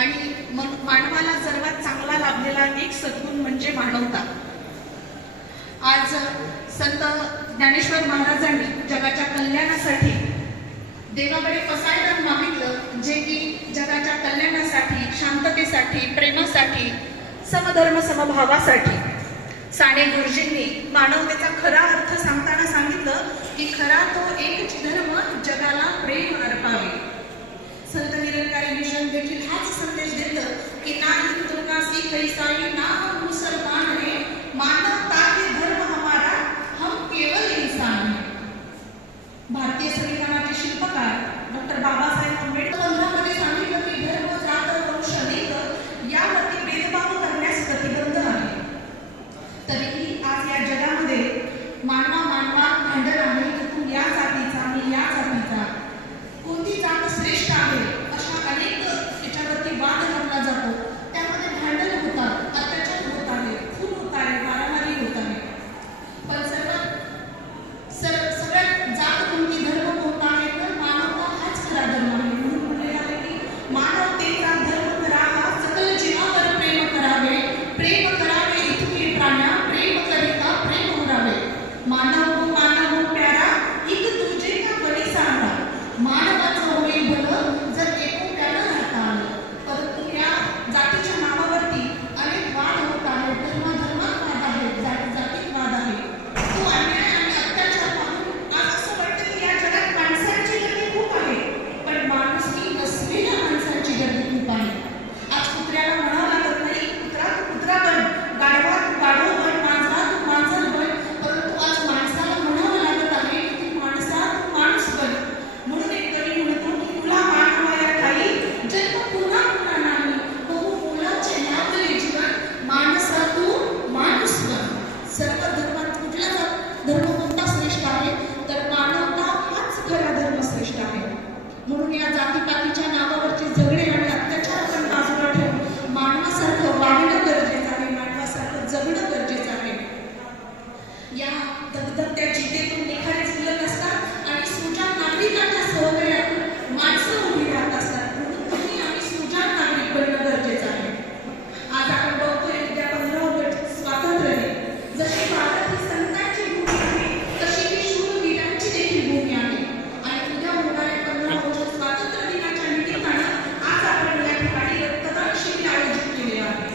आणि मग मानवाला सर्वात चांगला लाभलेला एक सद्गुण म्हणजे मानवता। आज संत ज्ञानेश्वर महाराजांनी जगाच्या कल्याणासाठी देवाकडे पसायदान मागितलं, जे की जगाच्या कल्याणासाठी, शांततेसाठी, प्रेमासाठी, समधर्म समभावासाठी। साने गुरुजींनी मानवतेचा खरा अर्थ सांगताना सांगितलं की खरा तो एकच धर्म, जगाला प्रेम अर्पावे। संत निरंकारी मिशन देखील हाच संदेश देतं की ना हिंदू ना सिख ईसाई ना हम मुसलमान है, मानवता ही धर्म हमारा, हम केवल इंसान है। भारतीय संविधानाचे शिल्पकार डॉक्टर बाबासाहेब आंबेडकर 15 मध्ये सांगितलं की धर्म, जात, वंश, लिंग यावरती भेदभाव करण्यास प्रतिबंध आहे। तरीही आज या जगामध्ये मानवा भांडण आहे की तू या जातीचा, मी या जातीचा, कोणती जात श्रेष्ठ आहे, अशा अनेक याच्यावरती वाद घातला जातो। त्यामध्ये भांडण होतात, अत्याचार होत आहे, खून होत आहे, मारामारी होत आहे। पण सगळ्यात जात कोणती, धर्म कोणता आहे, तर मानवता हाच खरा धर्म आहे। म्हणून म्हटले आहे की मानवतेचा धर्म करावा, सकल जीवावर प्रेम करावे, प्रेम करावे इतके प्राण्या, प्रेम करिता प्रेम उरावे। मानव प्यारा, एक तुझे का बळी सांगा, मानवाचं होईल भलं जर एकोप्यानं राहता आलं। परंतु या जातीच्या नावावरती अनेक वाद होत आहेत, धर्मात वाद आहेत, जातीत वाद आहे। तो अन्याय आणि अत्याचार पाहून आज असं वाटतं की या जगात माणसांची गर्दी खूप आहे, पण माणुसकी नसलेल्या माणसांची गर्दी खूप आहे। आज कुत्र्याला म्हणावं लागत नाही कुत्रा तू कुत्रा बन, गाढवा तू गाढव बन, मांजरा तू मांजर बन, परंतु आज माणसाला म्हणावं लागत आहे की तू माणसा तू माणूस बन। म्हणून एक कवी म्हणतो की तुला मानवाया ठाई, जन्म पुन्हा पुन्हा नाही, बहु मोलाचे लाभले जीवन, माणसा तू माणूस बन। सर्व धर्मात कुठला धर्म कोणता श्रेष्ठ आहे, तर मानवता हाच खरा धर्म श्रेष्ठ आहे। म्हणून या जातीपातीच्या नावावरचे झगडे आणि अत्याचार आपण बाजूला ठेवून मानवासारखं वागणं गरजेचं आहे, मानवासारखं जगणं गरजेचं आहे। या दगदगत्या चितेतून निखारे फुलत असतात आणि सुजाण नागरिकांच्या सहकार्यातून माणसं उभी राहत असतात। म्हणून तुम्ही आणि सुजाण नागरिक बनणं गरजेचं आहे। आज आपण बघतोय उद्या 15 ऑगस्ट स्वातंत्र्य दिन। जशी भारत ही संतांची भूमी आहे, तशी ही शूरवीरांची देखील भूमी आहे। आणि उद्या होणाऱ्या 15 ऑगस्ट स्वातंत्र्य दिनाच्या निमित्तानं आज आपण या ठिकाणी रक्तदान शिबिर आयोजित केले आहे।